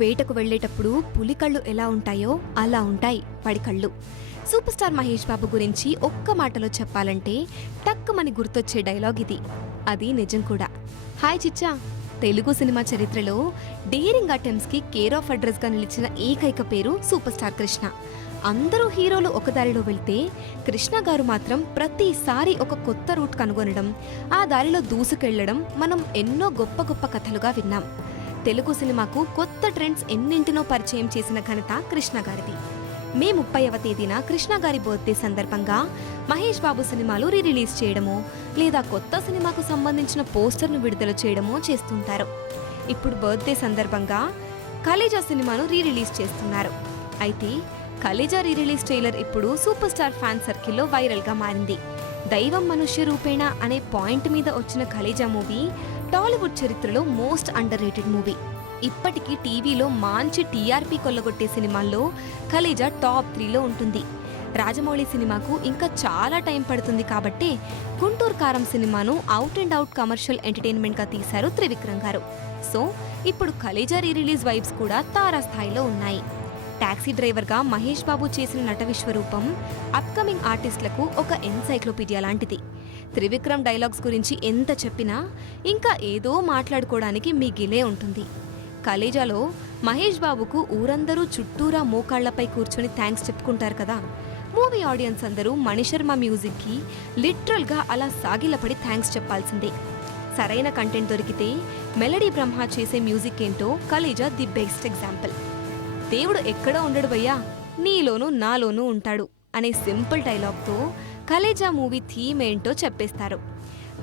వేటకు వెళ్లేటప్పుడు పులి కళ్ళు ఎలా ఉంటాయో అలా ఉంటాయి వాడి కళ్ళు. సూపర్ స్టార్ మహేష్ బాబు గురించి ఒక్క మాటలో చెప్పాలంటే టక్కుమని గుర్తొచ్చే డైలాగ్ ఇది. అది నిజం కూడా. హాయ్ చిచ్చా. తెలుగు సినిమా చరిత్రలో డేరింగ్ అటెంప్ట్స్ కి కేర్ ఆఫ్ అడ్రస్ గా నిలిచిన ఏకైక పేరు సూపర్ స్టార్ కృష్ణ. అందరూ హీరోలు ఒక దారిలో వెళ్తే కృష్ణ గారు మాత్రం ప్రతిసారి ఒక కొత్త రూట్ కనుగొనడం, ఆ దారిలో దూసుకెళ్లడం మనం ఎన్నో గొప్ప గొప్ప కథలుగా విన్నాం. తెలుగు సినిమాకు కొత్త ట్రెండ్స్ ఎన్నింటినో పరిచయం చేసిన ఘనత కృష్ణ గారిది. మే 30వ తేదీన కృష్ణ గారి బర్త్డే సందర్భంగా మహేష్ బాబు సినిమాలు రిలీజ్ చేయడమో లేదా కొత్త సినిమాకు సంబంధించిన పోస్టర్ను విడుదల చేయడమో చేస్తుంటారు. ఇప్పుడు బర్త్డే సందర్భంగా కలేజా సినిమాను రిలీజ్ చేస్తున్నారు. అయితే కలేజా రిలీజ్ ట్రైలర్ ఇప్పుడు సూపర్ స్టార్ ఫ్యాన్ సర్కిల్లో వైరల్గా మారింది. దైవం మనుష్య రూపేణ అనే పాయింట్ మీద వచ్చిన కలేజా మూవీ టాలీవుడ్ చరిత్రలో మోస్ట్ అండర్ రేటెడ్ మూవీ. ఇప్పటికీ టీవీలో మంచి టీఆర్పీ కొల్లగొట్టే సినిమాల్లో కలేజా టాప్ 3లో ఉంటుంది. రాజమౌళి సినిమాకు ఇంకా చాలా టైం పడుతుంది కాబట్టి గుంటూరు కారం సినిమాను అవుట్ అండ్ అవుట్ కమర్షియల్ ఎంటర్టైన్మెంట్గా తీశారు త్రివిక్రమ్ గారు. సో ఇప్పుడు కలేజా రిలీజ్ వైబ్స్ కూడా తారాస్థాయిలో ఉన్నాయి. టాక్సీ డ్రైవర్గా మహేష్ బాబు చేసిన నట విశ్వరూపం అప్కమింగ్ ఆర్టిస్టులకు ఒక ఎన్సైక్లోపీడియా లాంటిది. త్రివిక్రమ్ డైలాగ్స్ గురించి ఎంత చెప్పినా ఇంకా ఏదో మాట్లాడుకోవడానికి మిగిలే ఉంటుంది. కలేజాలో మహేష్ బాబుకు ఊరందరూ చుట్టూరా మోకాళ్లపై కూర్చొని థ్యాంక్స్ చెప్పుకుంటారు కదా. మూవీ ఆడియన్స్ అందరూ మణిశర్మ మ్యూజిక్కి లిటరల్గా అలా సాగిలపడి థ్యాంక్స్ చెప్పాల్సిందే. సరైన కంటెంట్ దొరికితే మెలడీ బ్రహ్మ చేసే మ్యూజిక్ ఏంటో కలేజా ది బెస్ట్ ఎగ్జాంపుల్. దేవుడు ఎక్కడో ఉండడు భయ్యా, నీలోనూ నాలోనూ ఉంటాడు అనే సింపుల్ డైలాగ్తో కలేజా మూవీ థీమ్ ఏంటో చెప్పేస్తారు.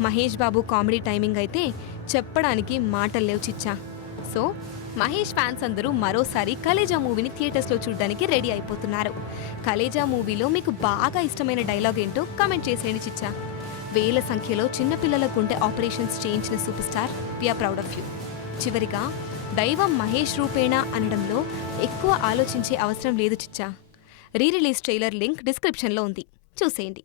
మహేష్ బాబు కామెడీ టైమింగ్ అయితే చెప్పడానికి మాటల్లేవు చిచ్చా. సో మహేష్ ఫ్యాన్స్ అందరూ మరోసారి కలేజా మూవీని థియేటర్స్లో చూడడానికి రెడీ అయిపోతున్నారు. కలేజా మూవీలో మీకు బాగా ఇష్టమైన డైలాగ్ ఏంటో కామెంట్ చేసేయండి చిచ్చా. వేల సంఖ్యలో చిన్నపిల్లల గుండె ఆపరేషన్స్ చేయించిన super star, we're proud of you. చివరిగా దైవం మహేష్ రూపేణ అనడంలో ఎక్కువ ఆలోచించే అవసరం లేదు చిచ్చా. రిలీజ్ ట్రైలర్ లింక్ డిస్క్రిప్షన్లో ఉంది, చూసేయండి.